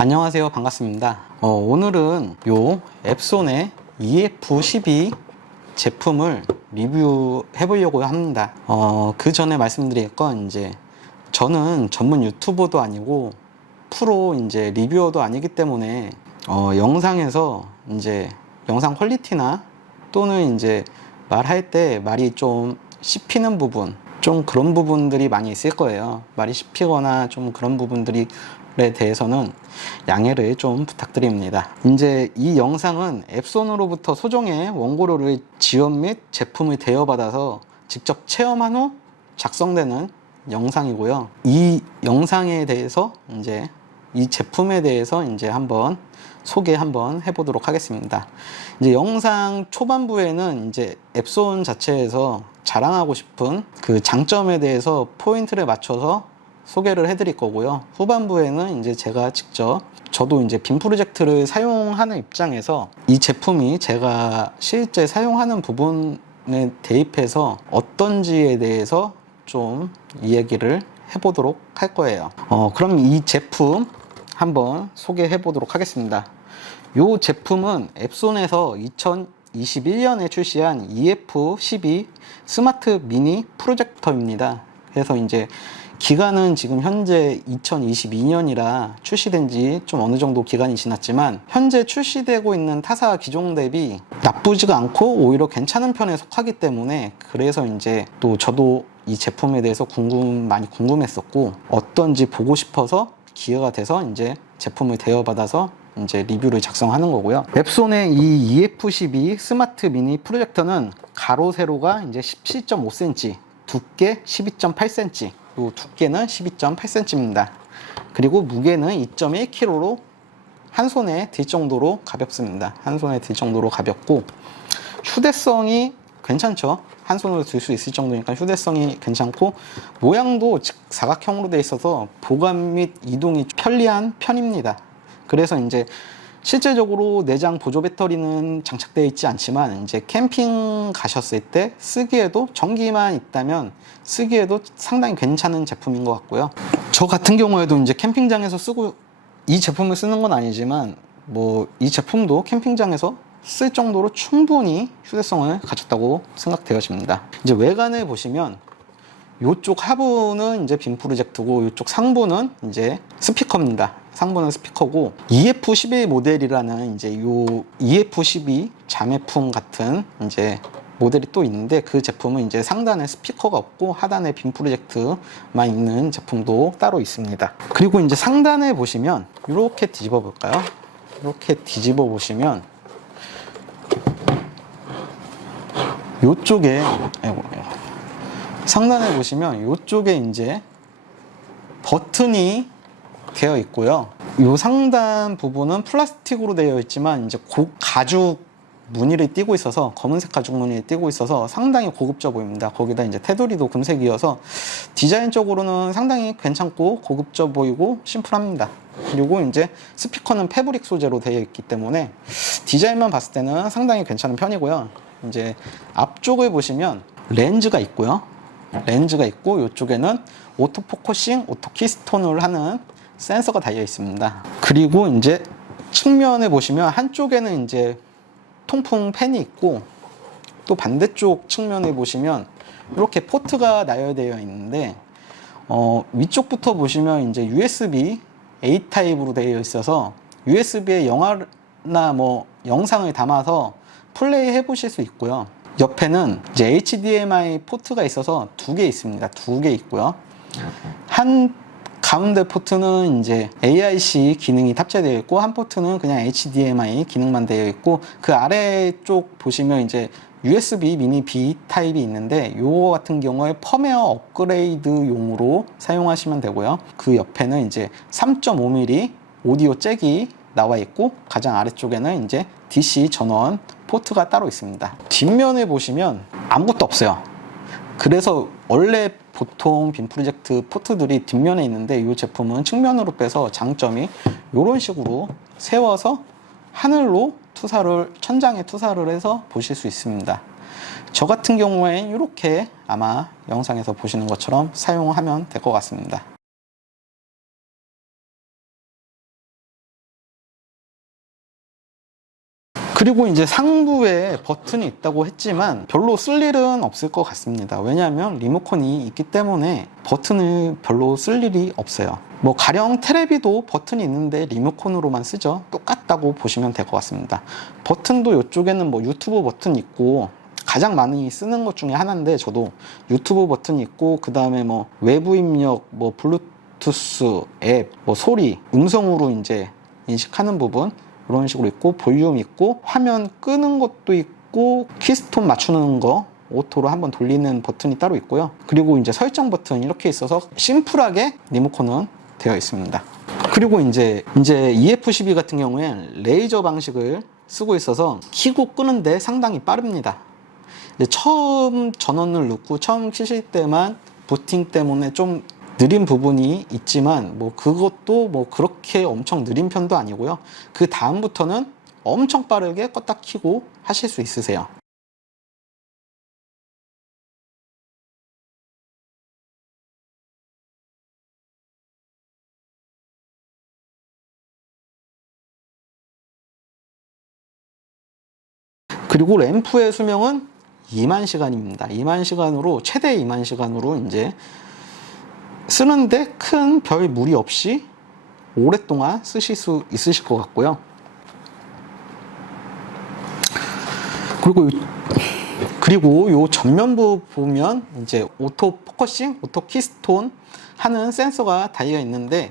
안녕하세요. 반갑습니다. 오늘은 요 앱손의 EF12 제품을 리뷰해 보려고 합니다. 그 전에 말씀드릴 건 이제 저는 전문 유튜버도 아니고 프로 이제 리뷰어도 아니기 때문에 영상에서 이제 영상 퀄리티나 또는 이제 말할 때 말이 좀 씹히는 부분, 좀 그런 부분들이 많이 있을 거예요. 말이 씹히거나 좀 그런 부분들에 대해서는 양해를 좀 부탁드립니다. 이제 이 영상은 앱손으로부터 소정의 원고료를 지원 및 제품을 대여받아서 직접 체험한 후 작성되는 영상이고요. 이 영상에 대해서 이제 이 제품에 대해서 이제 한번 소개 한번 해보도록 하겠습니다. 이제 영상 초반부에는 이제 앱손 자체에서 자랑하고 싶은 그 장점에 대해서 포인트를 맞춰서 소개를 해드릴 거고요. 후반부에는 이제 제가 직접 저도 이제 빔 프로젝트를 사용하는 입장에서 이 제품이 제가 실제 사용하는 부분에 대입해서 어떤지에 대해서 좀 이야기를 해보도록 할 거예요. 그럼 이 제품 한번 소개해 보도록 하겠습니다. 이 제품은 앱손에서 2021년에 출시한 EF12 스마트 미니 프로젝터입니다. 그래서 이제 기간은 지금 현재 2022년이라 출시된 지 좀 어느 정도 기간이 지났지만 현재 출시되고 있는 타사 기종 대비 나쁘지가 않고 오히려 괜찮은 편에 속하기 때문에 그래서 이제 또 저도 이 제품에 대해서 많이 궁금했었고 어떤지 보고 싶어서 기회가 돼서 이제 제품을 대여받아서 이제 리뷰를 작성하는 거고요. 앱손의 이 EF12 스마트 미니 프로젝터는 가로 세로가 이제 17.5cm, 두께 12.8cm, 이 두께는 12.8cm입니다. 그리고 무게는 2.1kg로 한 손에 들 정도로 가볍습니다. 한 손에 들 정도로 가볍고 휴대성이 괜찮죠. 한 손으로 들 수 있을 정도니까 휴대성이 괜찮고 모양도 사각형으로 되어 있어서 보관 및 이동이 편리한 편입니다. 그래서 이제 실제적으로 내장 보조 배터리는 장착되어 있지 않지만 이제 캠핑 가셨을 때 쓰기에도 전기만 있다면 쓰기에도 상당히 괜찮은 제품인 것 같고요. 저 같은 경우에도 이제 캠핑장에서 쓰고 이 제품을 쓰는 건 아니지만 뭐 이 제품도 캠핑장에서 쓸 정도로 충분히 휴대성을 가졌다고 생각되어집니다. 이제 외관을 보시면 이쪽 하부는 이제 빔 프로젝트고 이쪽 상부는 이제 스피커입니다. 상부는 스피커고 EF11 모델이라는 이제 요 EF12 자매품 같은 이제 모델이 또 있는데 그 제품은 이제 상단에 스피커가 없고 하단에 빔 프로젝트만 있는 제품도 따로 있습니다. 그리고 이제 상단에 보시면 이렇게 뒤집어 볼까요? 이렇게 뒤집어 보시면 요쪽에 상단에 보시면 이쪽에 이제 버튼이 되어 있고요. 이 상단 부분은 플라스틱으로 되어 있지만 이제 가죽 무늬를 띠고 있어서 검은색 가죽 무늬를 띠고 있어서 상당히 고급져 보입니다. 거기다 이제 테두리도 금색이어서 디자인적으로는 상당히 괜찮고 고급져 보이고 심플합니다. 그리고 이제 스피커는 패브릭 소재로 되어 있기 때문에 디자인만 봤을 때는 상당히 괜찮은 편이고요. 이제 앞쪽을 보시면 렌즈가 있고요. 렌즈가 있고 이쪽에는 오토 포커싱, 오토 키스톤을 하는 센서가 달려 있습니다. 그리고 이제 측면에 보시면 한쪽에는 이제 통풍 팬이 있고 또 반대쪽 측면에 보시면 이렇게 포트가 나열되어 있는데 위쪽부터 보시면 이제 USB A 타입으로 되어 있어서 USB에 영화나 뭐 영상을 담아서 플레이 해 보실 수 있고요. 옆에는 이제 HDMI 포트가 있어서 두 개 있습니다. 두 개 있고요. 한 가운데 포트는 이제 AIC 기능이 탑재되어 있고 한 포트는 그냥 HDMI 기능만 되어 있고 그 아래쪽 보시면 이제 USB 미니 B 타입이 있는데 요거 같은 경우에 펌웨어 업그레이드용으로 사용하시면 되고요. 그 옆에는 이제 3.5mm 오디오 잭이 나와 있고 가장 아래쪽에는 이제 DC 전원 포트가 따로 있습니다. 뒷면에 보시면 아무것도 없어요. 그래서 원래 보통 빔 프로젝트 포트들이 뒷면에 있는데 이 제품은 측면으로 빼서 장점이 이런 식으로 세워서 하늘로 천장에 투사를 해서 보실 수 있습니다. 저 같은 경우에 이렇게 아마 영상에서 보시는 것처럼 사용하면 될 것 같습니다. 그리고 이제 상부에 버튼이 있다고 했지만 별로 쓸 일은 없을 것 같습니다. 왜냐하면 리모컨이 있기 때문에 버튼을 별로 쓸 일이 없어요. 뭐 가령 테레비도 버튼이 있는데 리모컨으로만 쓰죠. 똑같다고 보시면 될 것 같습니다. 버튼도 이쪽에는 뭐 유튜브 버튼 있고, 가장 많이 쓰는 것 중에 하나인데, 저도 유튜브 버튼이 있고, 그 다음에 뭐 외부 입력, 뭐 블루투스 앱, 뭐 소리, 음성으로 이제 인식하는 부분, 이런 식으로 있고, 볼륨 있고, 화면 끄는 것도 있고, 키스톤 맞추는 거 오토로 한번 돌리는 버튼이 따로 있고요. 그리고 이제 설정 버튼 이렇게 있어서 심플하게 리모컨은 되어 있습니다. 그리고 이제 EF12 같은 경우엔 레이저 방식을 쓰고 있어서 켜고 끄는데 상당히 빠릅니다. 이제 처음 전원을 넣고 처음 켜실 때만 부팅 때문에 좀 느린 부분이 있지만, 뭐 그것도 뭐 그렇게 엄청 느린 편도 아니고요. 그 다음부터는 엄청 빠르게 껐다 켜고 하실 수 있으세요. 그리고 램프의 수명은 2만 시간입니다. 2만 시간으로, 최대 2만 시간으로 이제 쓰는데 큰 별 무리 없이 오랫동안 쓰실 수 있으실 것 같고요. 그리고 요 전면부 보면 이제 오토 포커싱, 오토 키스톤 하는 센서가 달려 있는데,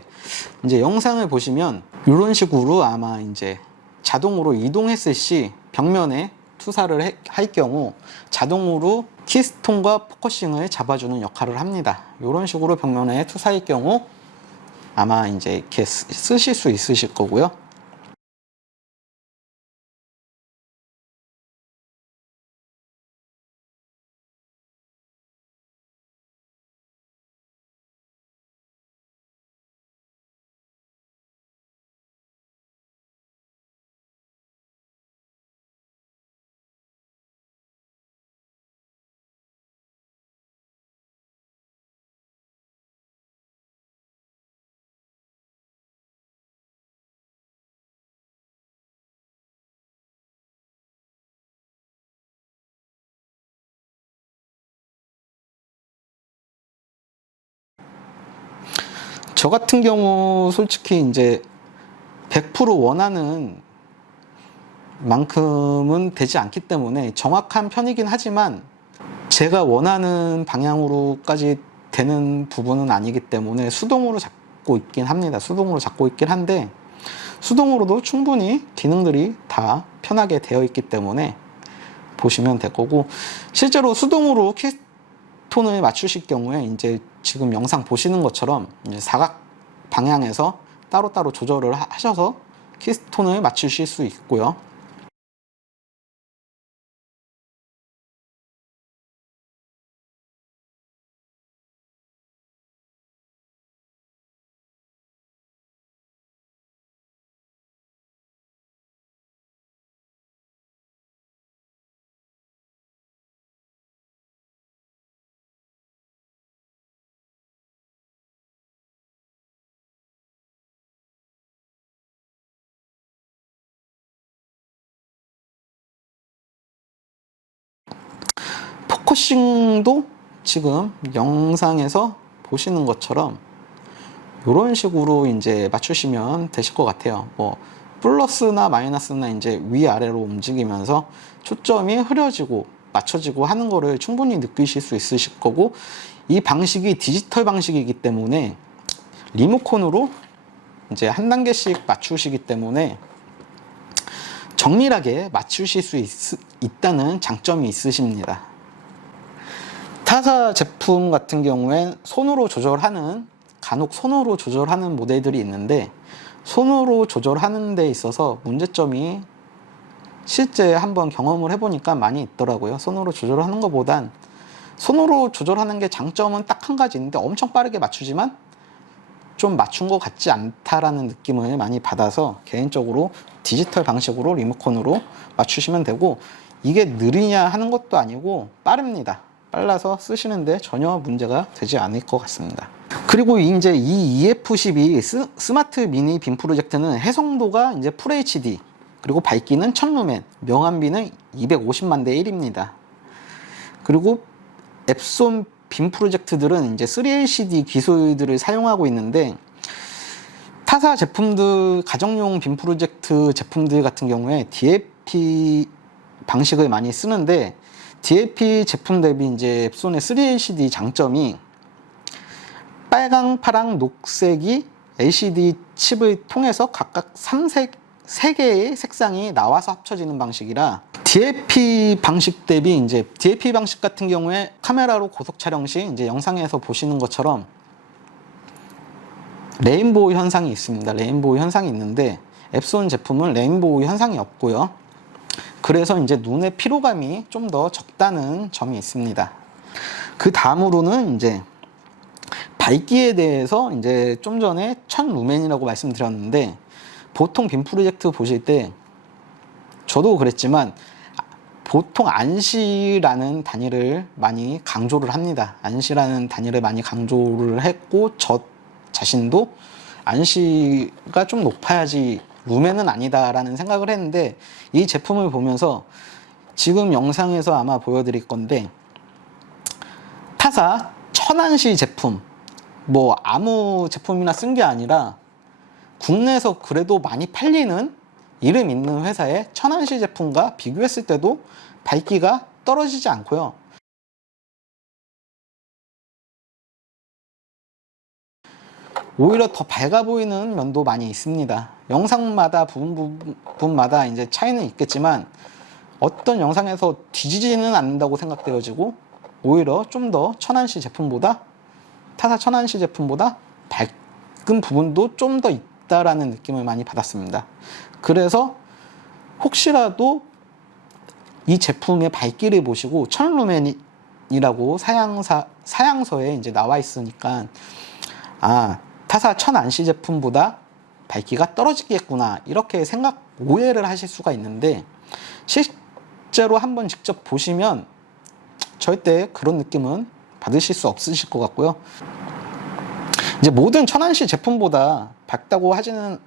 이제 영상을 보시면 이런 식으로 아마 이제 자동으로 이동했을 시 벽면에 투사를 할 경우 자동으로 키스톤과 포커싱을 잡아주는 역할을 합니다. 이런 식으로 벽면에 투사할 경우 아마 이제 이렇게 쓰실 수 있으실 거고요. 저 같은 경우 솔직히 이제 100% 원하는 만큼은 되지 않기 때문에 정확한 편이긴 하지만, 제가 원하는 방향으로까지 되는 부분은 아니기 때문에 수동으로 잡고 있긴 합니다. 수동으로 잡고 있긴 한데, 수동으로도 충분히 기능들이 다 편하게 되어 있기 때문에 보시면 될 거고, 실제로 수동으로 키스톤을 맞추실 경우에 이제 지금 영상 보시는 것처럼 이제 사각 방향에서 따로따로 조절을 하셔서 키스톤을 맞추실 수 있고요. 포커싱도 지금 영상에서 보시는 것처럼 이런 식으로 이제 맞추시면 되실 것 같아요. 뭐 플러스나 마이너스나 이제 위아래로 움직이면서 초점이 흐려지고 맞춰지고 하는 거를 충분히 느끼실 수 있으실 거고, 이 방식이 디지털 방식이기 때문에 리모컨으로 이제 한 단계씩 맞추시기 때문에 정밀하게 맞추실 수 있다는 장점이 있으십니다. 타사 제품 같은 경우엔 간혹 손으로 조절하는 모델들이 있는데, 손으로 조절하는 데 있어서 문제점이 실제 한번 경험을 해보니까 많이 있더라고요. 손으로 조절하는 것보단 손으로 조절하는 게 장점은 딱 한 가지 있는데, 엄청 빠르게 맞추지만 좀 맞춘 것 같지 않다라는 느낌을 많이 받아서 개인적으로 디지털 방식으로 리모컨으로 맞추시면 되고, 이게 느리냐 하는 것도 아니고 빠릅니다. 빨라서 쓰시는데 전혀 문제가 되지 않을 것 같습니다. 그리고 이제 이 EF12 스마트 미니 빔 프로젝트는 해상도가 이제 FHD, 그리고 밝기는 1000루멘, 명암비는 250만 대 1입니다. 그리고 앱손 빔 프로젝트들은 이제 3LCD 기술들을 사용하고 있는데, 타사 제품들, 가정용 빔 프로젝트 제품들 같은 경우에 DLP 방식을 많이 쓰는데, DLP 제품 대비 이제 앱손의 3LCD 장점이 빨강, 파랑, 녹색이 LCD 칩을 통해서 각각 3개의 색상이 나와서 합쳐지는 방식이라, DLP 방식 대비 이제 DLP 방식 같은 경우에 카메라로 고속 촬영 시 이제 영상에서 보시는 것처럼 레인보우 현상이 있습니다. 레인보우 현상이 있는데 앱손 제품은 레인보우 현상이 없고요. 그래서 이제 눈의 피로감이 좀 더 적다는 점이 있습니다. 그 다음으로는 이제 밝기에 대해서 이제 좀 전에 1000루멘이라고 말씀드렸는데, 보통 빔 프로젝트 보실 때 저도 그랬지만 보통 안시라는 단위를 많이 강조를 합니다. 안시라는 단위를 많이 강조를 했고, 저 자신도 안시가 좀 높아야지 루멘은 아니다라는 생각을 했는데, 이 제품을 보면서 지금 영상에서 아마 보여드릴 건데, 타사 1000안시 제품, 뭐 아무 제품이나 쓴 게 아니라 국내에서 그래도 많이 팔리는 이름 있는 회사의 1000안시 제품과 비교했을 때도 밝기가 떨어지지 않고요. 오히려 더 밝아 보이는 면도 많이 있습니다. 영상마다 부분마다 이제 차이는 있겠지만 어떤 영상에서 뒤지지는 않는다고 생각되어지고, 오히려 좀 더 1000안시 제품보다, 타사 1000안시 제품보다 밝은 부분도 좀 더 있다라는 느낌을 많이 받았습니다. 그래서 혹시라도 이 제품의 밝기를 보시고 1000루멘이라고 사양서에 이제 나와 있으니까, 타사 1000안시 제품보다 밝기가 떨어지겠구나, 이렇게 오해를 하실 수가 있는데, 실제로 한번 직접 보시면 절대 그런 느낌은 받으실 수 없으실 것 같고요. 이제 모든 1000안시 제품보다 밝다고 하지는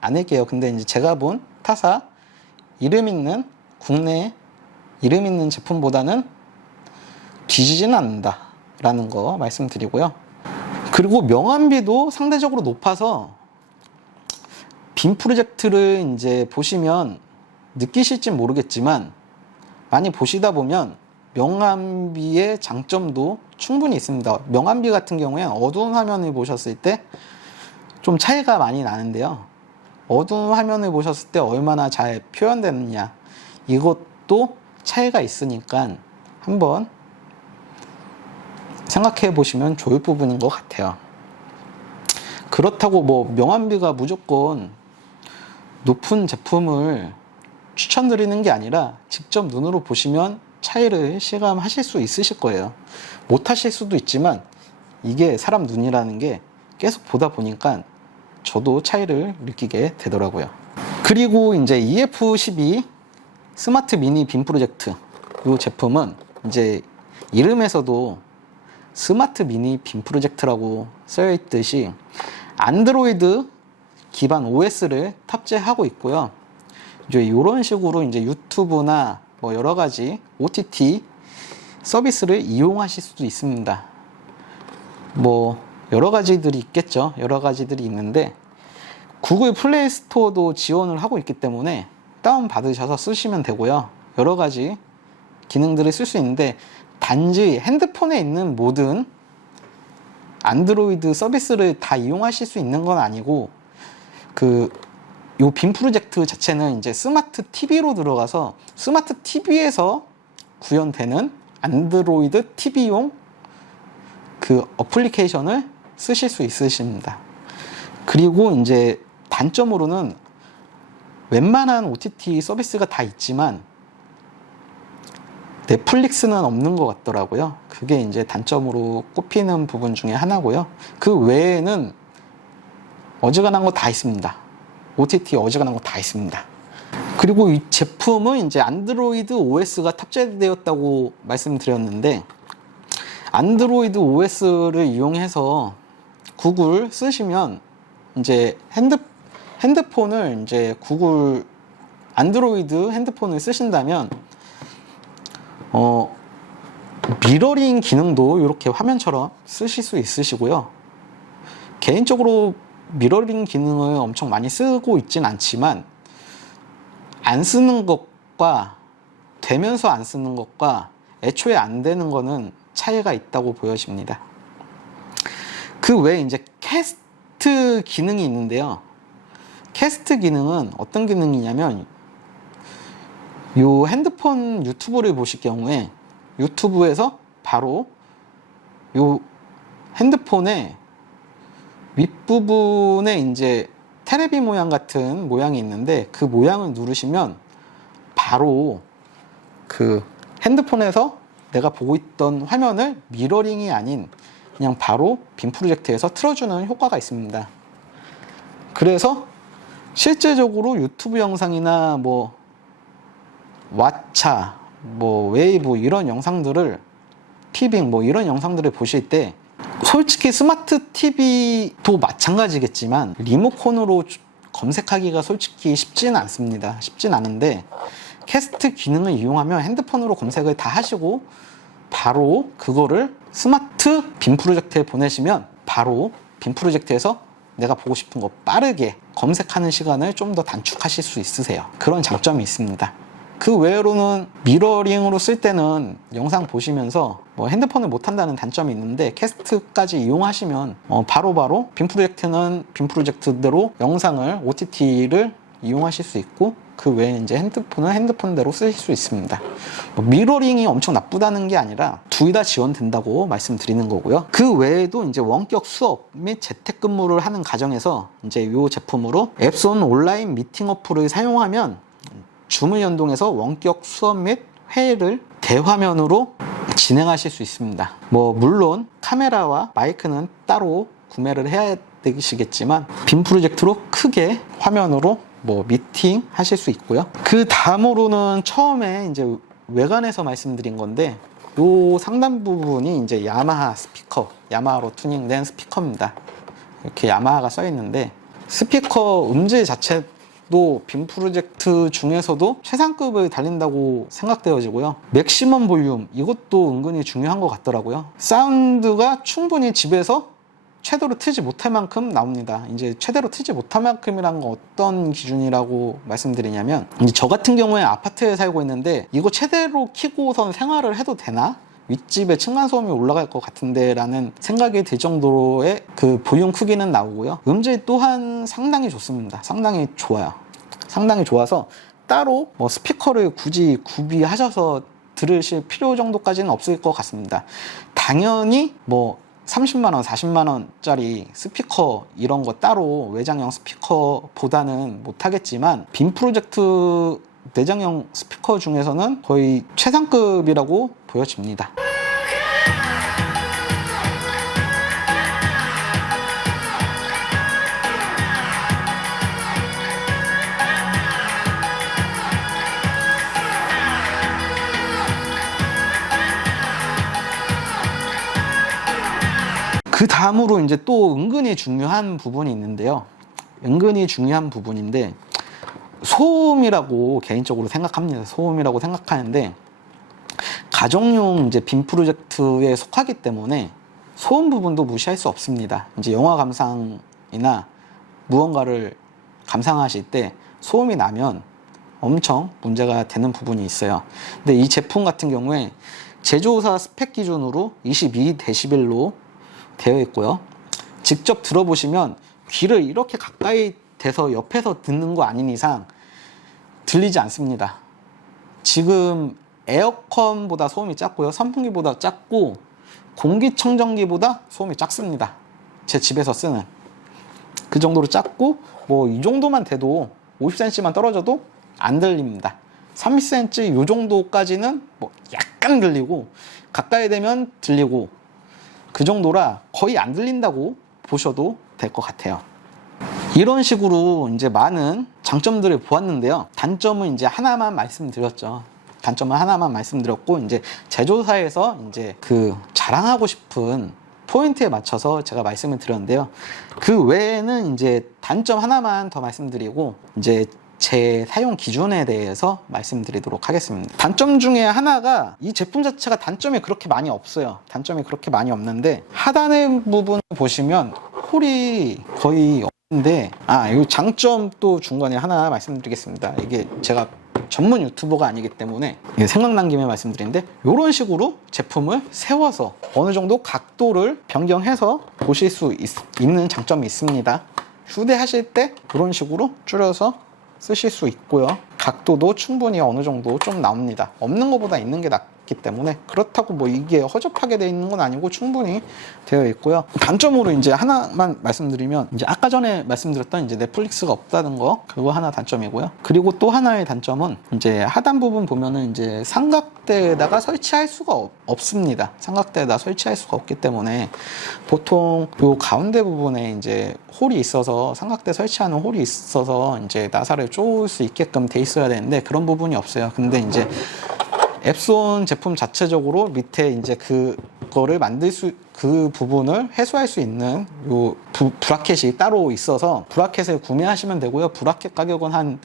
않을게요. 근데 이제 제가 본 타사 국내 이름 있는 제품보다는 뒤지지는 않는다라는 거 말씀드리고요. 그리고 명암비도 상대적으로 높아서 빔 프로젝트를 이제 보시면 느끼실진 모르겠지만, 많이 보시다 보면 명암비의 장점도 충분히 있습니다. 명암비 같은 경우에 어두운 화면을 보셨을 때 좀 차이가 많이 나는데요. 어두운 화면을 보셨을 때 얼마나 잘 표현되느냐, 이것도 차이가 있으니까 한번 생각해 보시면 좋을 부분인 것 같아요. 그렇다고 뭐 명암비가 무조건 높은 제품을 추천드리는 게 아니라, 직접 눈으로 보시면 차이를 실감하실 수 있으실 거예요. 못 하실 수도 있지만 이게 사람 눈이라는 게 계속 보다 보니까 저도 차이를 느끼게 되더라고요. 그리고 이제 EF12 스마트 미니 빔 프로젝트, 이 제품은 이제 이름에서도 스마트 미니 빔 프로젝트라고 쓰여 있듯이 안드로이드 기반 OS를 탑재하고 있고요. 이제 이런 식으로 이제 유튜브나 뭐 여러 가지 OTT 서비스를 이용하실 수도 있습니다. 뭐 여러 가지들이 있겠죠. 여러 가지들이 있는데 구글 플레이 스토어도 지원을 하고 있기 때문에 다운 받으셔서 쓰시면 되고요. 여러 가지 기능들을 쓸 수 있는데, 단지 핸드폰에 있는 모든 안드로이드 서비스를 다 이용하실 수 있는 건 아니고, 요 빔 프로젝트 자체는 이제 스마트 TV로 들어가서 스마트 TV에서 구현되는 안드로이드 TV용 그 어플리케이션을 쓰실 수 있으십니다. 그리고 이제 단점으로는 웬만한 OTT 서비스가 다 있지만 넷플릭스는 없는 것 같더라고요. 그게 이제 단점으로 꼽히는 부분 중에 하나고요. 그 외에는 어지간한 거 다 있습니다. OTT 어지간한 거 다 있습니다. 그리고 이 제품은 이제 안드로이드 OS가 탑재되었다고 말씀드렸는데, 안드로이드 OS를 이용해서 구글 쓰시면 이제 핸드폰을 이제 구글 안드로이드 핸드폰을 쓰신다면 미러링 기능도 이렇게 화면처럼 쓰실 수 있으시고요. 개인적으로 미러링 기능을 엄청 많이 쓰고 있진 않지만 안 쓰는 것과 되면서 안 쓰는 것과 애초에 안 되는 거는 차이가 있다고 보여집니다. 그 외에 이제 캐스트 기능이 있는데요. 캐스트 기능은 어떤 기능이냐면 요 핸드폰 유튜브를 보실 경우에 유튜브에서 바로 요 핸드폰의 윗부분에 이제 테레비 모양 같은 모양이 있는데 그 모양을 누르시면 바로 그 핸드폰에서 내가 보고 있던 화면을 미러링이 아닌 그냥 바로 빔 프로젝트에서 틀어주는 효과가 있습니다. 그래서 실제적으로 유튜브 영상이나 뭐 왓챠, 뭐 웨이브 이런 영상들을 티빙 뭐 이런 영상들을 보실 때 솔직히 스마트 TV도 마찬가지겠지만 리모컨으로 검색하기가 솔직히 쉽지는 않습니다. 쉽진 않은데 캐스트 기능을 이용하면 핸드폰으로 검색을 다 하시고 바로 그거를 스마트 빔 프로젝트에 보내시면 바로 빔 프로젝트에서 내가 보고 싶은 거 빠르게 검색하는 시간을 좀 더 단축하실 수 있으세요. 그런 장점이 있습니다. 그 외로는 미러링으로 쓸 때는 영상 보시면서 뭐 핸드폰을 못 한다는 단점이 있는데 캐스트까지 이용하시면 바로바로 빔 프로젝트는 빔 프로젝트대로 영상을 OTT를 이용하실 수 있고 그 외에 이제 핸드폰은 핸드폰대로 쓰실 수 있습니다. 미러링이 엄청 나쁘다는 게 아니라 둘 다 지원된다고 말씀드리는 거고요. 그 외에도 이제 원격 수업 및 재택근무를 하는 가정에서 이제 이 제품으로 앱손 온라인 미팅 어플을 사용하면 줌을 연동해서 원격 수업 및 회의를 대화면으로 진행하실 수 있습니다. 뭐 물론 카메라와 마이크는 따로 구매를 해야 되시겠지만 빔 프로젝트로 크게 화면으로 뭐 미팅 하실 수 있고요. 그 다음으로는 처음에 이제 외관에서 말씀드린 건데 요 상단 부분이 이제 야마하 스피커, 야마하로 튜닝된 스피커입니다. 이렇게 야마하가 써 있는데 스피커 음질 자체도 빔 프로젝트 중에서도 최상급을 달린다고 생각되어지고요. 맥시멈 볼륨 이것도 은근히 중요한 것 같더라고요. 사운드가 충분히 집에서 최대로 트지 못할 만큼 나옵니다. 이제 최대로 트지 못할 만큼이란 건 어떤 기준이라고 말씀드리냐면 이제 저 같은 경우에 아파트에 살고 있는데 이거 최대로 키고선 생활을 해도 되나? 윗집에 층간소음이 올라갈 것 같은데 라는 생각이 들 정도의 그 볼륨 크기는 나오고요. 음질 또한 상당히 좋습니다. 상당히 좋아요. 상당히 좋아서 따로 뭐 스피커를 굳이 구비하셔서 들으실 필요 정도까지는 없을 것 같습니다. 당연히 뭐 30만원, 40만원짜리 스피커 이런 거 따로 외장형 스피커보다는 못하겠지만 빔 프로젝트 내장형 스피커 중에서는 거의 최상급이라고 보여집니다. 그 다음으로 이제 또 은근히 중요한 부분이 있는데요. 은근히 중요한 부분인데 소음이라고 개인적으로 생각합니다. 소음이라고 생각하는데 가정용 이제 빔 프로젝트에 속하기 때문에 소음 부분도 무시할 수 없습니다. 이제 영화 감상이나 무언가를 감상하실 때 소음이 나면 엄청 문제가 되는 부분이 있어요. 근데 이 제품 같은 경우에 제조사 스펙 기준으로 22dB로 되어 있고요. 직접 들어보시면 귀를 이렇게 가까이 대서 옆에서 듣는 거 아닌 이상 들리지 않습니다. 지금 에어컨보다 소음이 작고요. 선풍기보다 작고 공기청정기보다 소음이 작습니다. 제 집에서 쓰는 그 정도로 작고 뭐 이 정도만 돼도 50cm만 떨어져도 안 들립니다. 30cm 이 정도까지는 뭐 약간 들리고 가까이 되면 들리고 그 정도라 거의 안 들린다고 보셔도 될 것 같아요. 이런 식으로 이제 많은 장점들을 보았는데요. 단점은 이제 하나만 말씀드렸죠. 단점은 하나만 말씀드렸고 이제 제조사에서 이제 그 자랑하고 싶은 포인트에 맞춰서 제가 말씀을 드렸는데요. 그 외에는 이제 단점 하나만 더 말씀드리고 이제 제 사용 기준에 대해서 말씀드리도록 하겠습니다. 단점 중에 하나가 이 제품 자체가 단점이 그렇게 많이 없어요. 단점이 그렇게 많이 없는데 하단의 부분 보시면 홀이 거의 없는데 이 장점 또 중간에 하나 말씀드리겠습니다. 이게 제가 전문 유튜버가 아니기 때문에 생각난 김에 말씀드리는데 이런 식으로 제품을 세워서 어느 정도 각도를 변경해서 보실 수 있는 장점이 있습니다. 휴대하실 때 그런 식으로 줄여서 쓰실 수 있고요. 각도도 충분히 어느 정도 좀 나옵니다. 없는 것보다 있는 게 낫기 때문에 그렇다고 뭐 이게 허접하게 되어 있는 건 아니고 충분히 되어 있고요. 단점으로 이제 하나만 말씀드리면 이제 아까 전에 말씀드렸던 이제 넷플릭스가 없다는 거 그거 하나 단점이고요. 그리고 또 하나의 단점은 이제 하단 부분 보면은 이제 삼각대에다가 설치할 수가 없습니다. 삼각대에다 설치할 수가 없기 때문에 보통 요 가운데 부분에 이제 홀이 있어서 삼각대 설치하는 홀이 있어서 이제 나사를 쪼을 수 있게끔 돼 있어야 되는데 그런 부분이 없어요. 근데 이제 앱손 제품 자체적으로 밑에 이제 그거를 그 부분을 해소할 수 있는 요 브라켓이 따로 있어서 브라켓을 구매하시면 되고요. 브라켓 가격은 한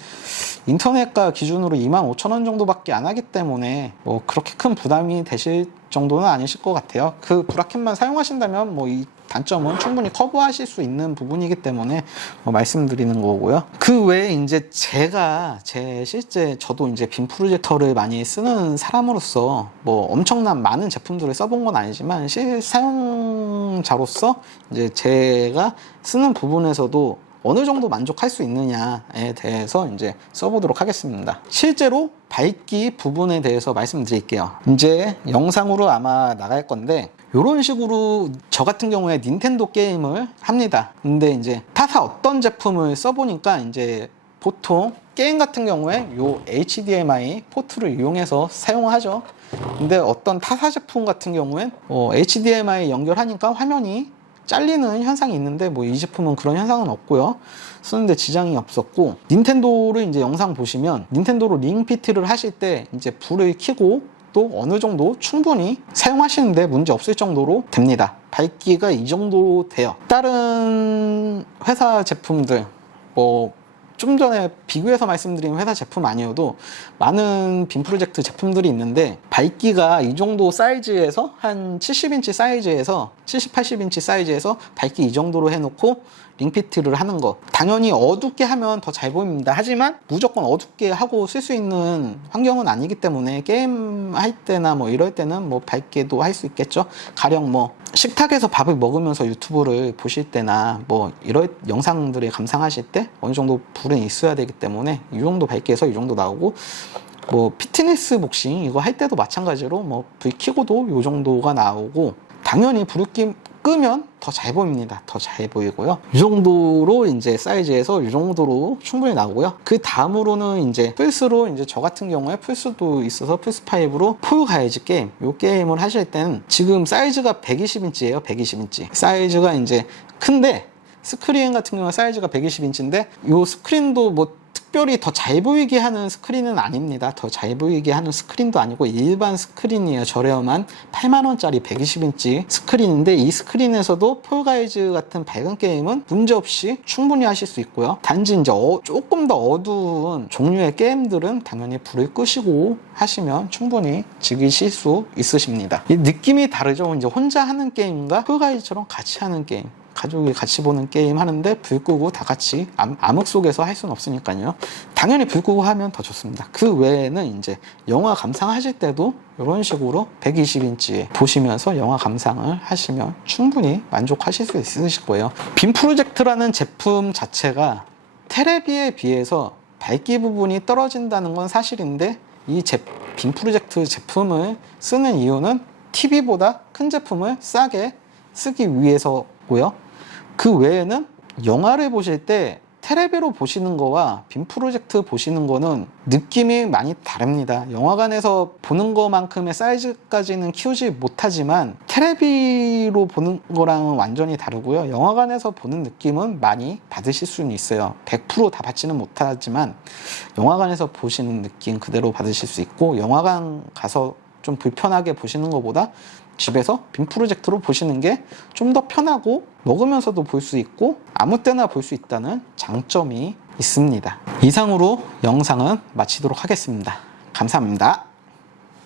인터넷가 기준으로 25,000원 정도밖에 안 하기 때문에 뭐 그렇게 큰 부담이 되실 정도는 아니실 것 같아요. 그 브라켓만 사용하신다면 뭐 이 단점은 충분히 커버하실 수 있는 부분이기 때문에 말씀드리는 거고요. 그 외에 이제 실제 저도 이제 빔 프로젝터를 많이 쓰는 사람으로서 뭐 엄청난 많은 제품들을 써본 건 아니지만 실사용자로서 이제 제가 쓰는 부분에서도 어느 정도 만족할 수 있느냐에 대해서 이제 써보도록 하겠습니다. 실제로 밝기 부분에 대해서 말씀드릴게요. 이제 영상으로 아마 나갈 건데 이런 식으로 저 같은 경우에 닌텐도 게임을 합니다. 근데 이제 타사 어떤 제품을 써보니까 이제 보통 게임 같은 경우에 요 HDMI 포트를 이용해서 사용하죠. 근데 어떤 타사 제품 같은 경우엔 HDMI 연결하니까 화면이 잘리는 현상이 있는데 뭐 이 제품은 그런 현상은 없고요. 쓰는데 지장이 없었고 닌텐도를 이제 영상 보시면 닌텐도로 링피트를 하실 때 이제 불을 켜고 또 어느 정도 충분히 사용하시는데 문제 없을 정도로 됩니다. 밝기가 이 정도 돼요. 다른 회사 제품들 좀 전에 비교해서 말씀드린 회사 제품 아니어도 많은 빔 프로젝트 제품들이 있는데 밝기가 이 정도 사이즈에서 한 70인치 사이즈에서 70, 80인치 사이즈에서 밝기 이 정도로 해놓고 링피트를 하는 거 당연히 어둡게 하면 더 잘 보입니다. 하지만 무조건 어둡게 하고 쓸 수 있는 환경은 아니기 때문에 게임 할 때나 뭐 이럴 때는 뭐 밝게도 할 수 있겠죠. 가령 뭐 식탁에서 밥을 먹으면서 유튜브를 보실 때나 뭐 이런 영상들을 감상하실 때 어느 정도 불은 있어야 되기 때문에 이 정도 밝기에서 이 정도 나오고 뭐 피트니스 복싱 이거 할 때도 마찬가지로 뭐 불 켜고도 이 정도가 나오고 당연히 불을 끄면 더 잘 보입니다. 더 잘 보이고요. 이 정도로 이제 사이즈에서 이 정도로 충분히 나오고요. 그 다음으로는 이제 플스로 이제 저 같은 경우에 플스도 있어서 플스5로 폴 가이즈 게임 이 게임을 하실 때는 지금 사이즈가 120인치예요. 120인치 사이즈가 이제 큰데 스크린 같은 경우는 사이즈가 120인치인데 이 스크린도 뭐 특별히 더 잘 보이게 하는 스크린은 아닙니다. 더 잘 보이게 하는 스크린도 아니고 일반 스크린이에요. 저렴한 8만원짜리 120인치 스크린인데 이 스크린에서도 폴가이즈 같은 밝은 게임은 문제없이 충분히 하실 수 있고요. 단지 이제 조금 더 어두운 종류의 게임들은 당연히 불을 끄시고 하시면 충분히 즐기실 수 있으십니다. 이 느낌이 다르죠. 이제 혼자 하는 게임과 폴가이즈처럼 같이 하는 게임 가족이 같이 보는 게임 하는데 불 끄고 다 같이 암흑 속에서 할 수는 없으니까요. 당연히 불 끄고 하면 더 좋습니다. 그 외에는 이제 영화 감상하실 때도 이런 식으로 120인치에 보시면서 영화 감상을 하시면 충분히 만족하실 수 있으실 거예요. 빔 프로젝트라는 제품 자체가 테레비에 비해서 밝기 부분이 떨어진다는 건 사실인데 이 빔 프로젝트 제품을 쓰는 이유는 TV보다 큰 제품을 싸게 쓰기 위해서고요. 그 외에는 영화를 보실 때 테레비로 보시는 거와 빔 프로젝트 보시는 거는 느낌이 많이 다릅니다. 영화관에서 보는 것만큼의 사이즈까지는 키우지 못하지만 테레비로 보는 거랑은 완전히 다르고요. 영화관에서 보는 느낌은 많이 받으실 수는 있어요. 100% 다 받지는 못하지만 영화관에서 보시는 느낌 그대로 받으실 수 있고 영화관 가서 좀 불편하게 보시는 것보다 집에서 빔 프로젝터로 보시는 게 좀 더 편하고 먹으면서도 볼 수 있고 아무 때나 볼 수 있다는 장점이 있습니다. 이상으로 영상은 마치도록 하겠습니다. 감사합니다.